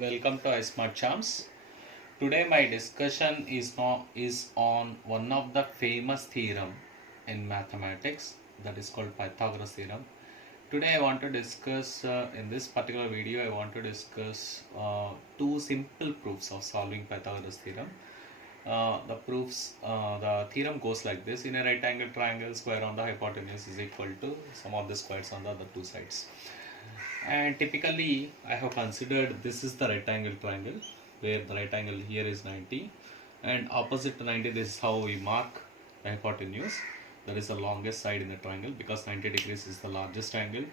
Welcome to XIth-I-Smart Champs. Today my discussion is on one of the famous theorem in mathematics, that is called Pythagoras theorem. Today I want to discuss in this particular video I want to discuss two simple proofs of solving Pythagoras theorem. The theorem goes like this: in a right angle triangle, square on the hypotenuse is equal to sum of the squares on the other two sides. And typically I have considered this is the right angle triangle, where the right angle here is 90 and opposite to 90, this is how we mark the hypotenuse. That is the longest side in the triangle, because 90 degrees is the largest angle.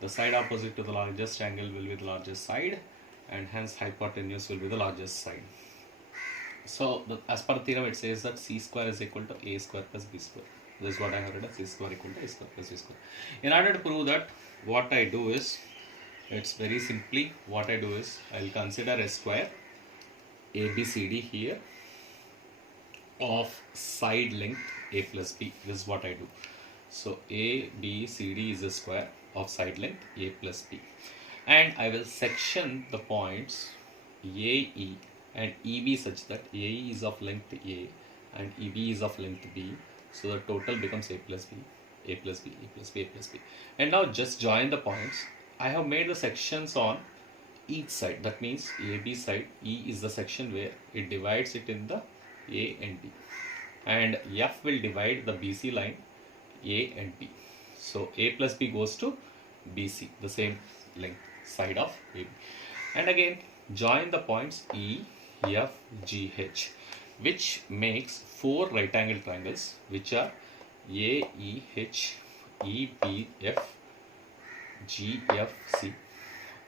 The side opposite to the largest angle will be the largest side, and hence hypotenuse will be the largest side. So as per the theorem, it says that c square is equal to a square plus b square. This is what I have written: c square equal to a square plus b square. In order to prove that, what I do is, it's very simply, what I do is, I will consider a square ABCD here of side length a plus b. This is what I do. So ABCD is a square of side length a plus b, and I will section the points AE and EB such that AE is of length A and EB is of length B. So the total becomes a plus b, a plus b, a plus b, a plus b. And now just join the points. I have made the sections on each side. That means AB side, E is the section where it divides it in the A and B, and F will divide the BC line A and B. So A plus B goes to BC, the same length side of AB. And again join the points E, F, G, H, which makes four right angle triangles, which are A, E, H, E, B, F, G, F, C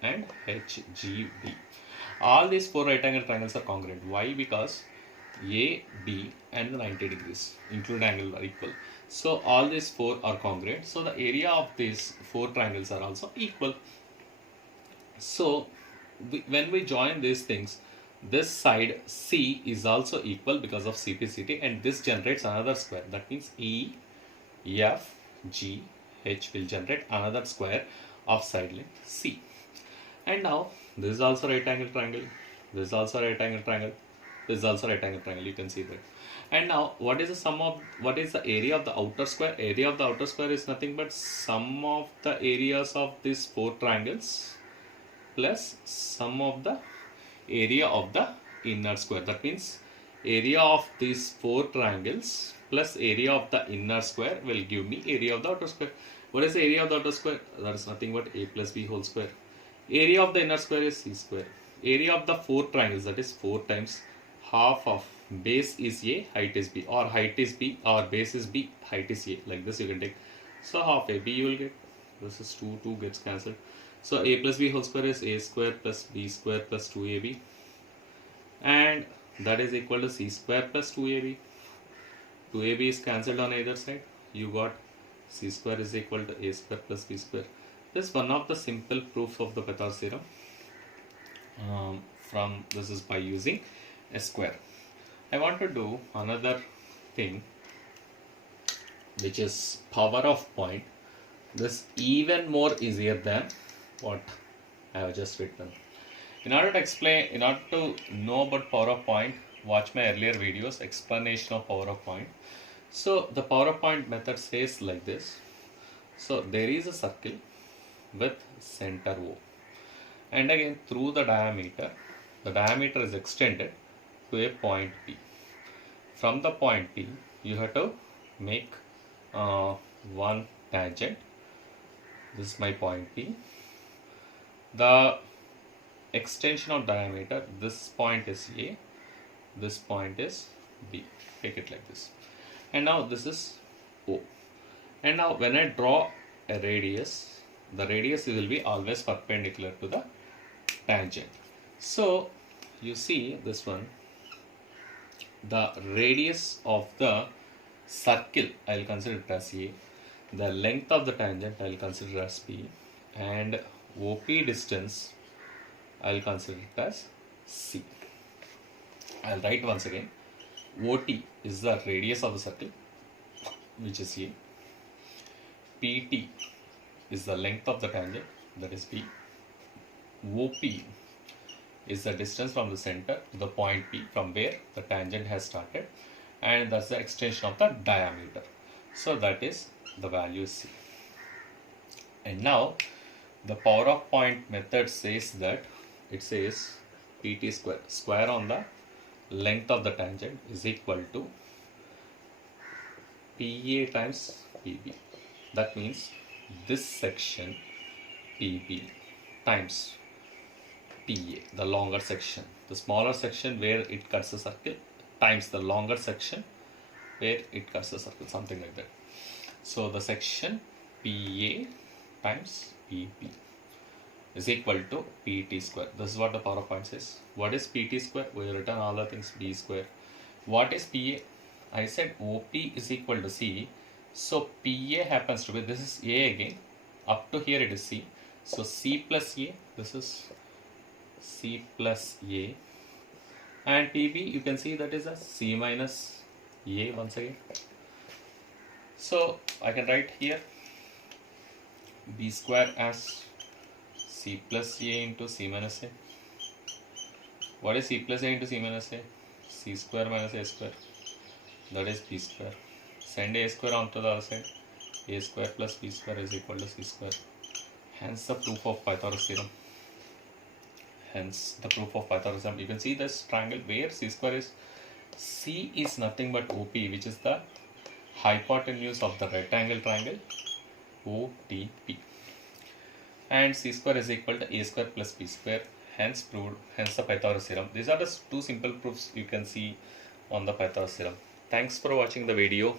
and H, G, B. All these four right angle triangles are congruent. Why? Because A, B and the 90 degrees include angle are equal. So all these four are congruent. So the area of these four triangles are also equal. So when we join these things, this side C is also equal because of CPCT, and this generates another square. That means E, F, G, H will generate another square of side length C. And now this is also right angle triangle, this is also right angle triangle, this is also right angle triangle, you can see that. And now what is the area of the outer square? Area of the outer square is nothing but sum of the areas of these four triangles plus sum of the area of the inner square. That means area of these four triangles plus area of the inner square will give me area of the outer square. What is the area of the outer square? That is nothing but a plus b whole square. Area of the inner square is c square. Area of the four triangles, that is 4 times half of base is a, height is b, or height is b, or base is b, height is a. Like this you can take. So half a b you will get. This is 2 gets cancelled. So a plus b whole square is a square plus b square plus 2ab, and that is equal to c square plus 2ab. 2ab is cancelled on either side. You got c square is equal to a square plus b square. This is one of the simple proofs of the Pythagoras theorem. This is by using a square. I want to do another thing, which is power of point. This even more easier than what I have just written. In order to know about power of point, watch my earlier videos, explanation of power of point. So the power of point method says like this. So there is a circle with center O, and again through the diameter is extended to a point P. From the point P you have to make one tangent. This is my point P. The extension of diameter, this point is A, this point is B. Take it like this. And now this is O. And now when I draw a radius, the radius will be always perpendicular to the tangent. So you see this one, the radius of the circle I will consider it as A, the length of the tangent I will consider as B, and OP distance I will consider it as C. I will write once again. OT is the radius of the circle, which is A. PT is the length of the tangent, that is B. OP is the distance from the center to the point P from where the tangent has started, and that's the extension of the diameter. So that is the value C. And now the power of point method says that it says PT square on the length of the tangent is equal to PA times PB. That means this section PB times PA, the longer section, the smaller section where it cuts a circle, times the longer section where it cuts a circle, something like that. So the section PA times PP is equal to PT square. This is what the power of point says. What is PT square? We have written all the things B square. What is PA? I said OP is equal to C. So PA happens to be, this is A again, up to here it is C. So C plus A, this is C plus A, and PB you can see that is a C minus A once again. So I can write here B square as C plus A into C minus A. What is C plus A into C minus A? C square minus A square, that is B square. Send A square onto the other side. A square plus B square is equal to C square. Hence the proof of Pythagoras theorem. Hence the proof of Pythagoras theorem. You can see this triangle where C square is. C is nothing but OP, which is the hypotenuse of the rectangle triangle OTP. And C square is equal to A square plus B square. Hence proved. Hence the Pythagoras theorem. These are the two simple proofs you can see on the Pythagoras theorem. Thanks for watching the video.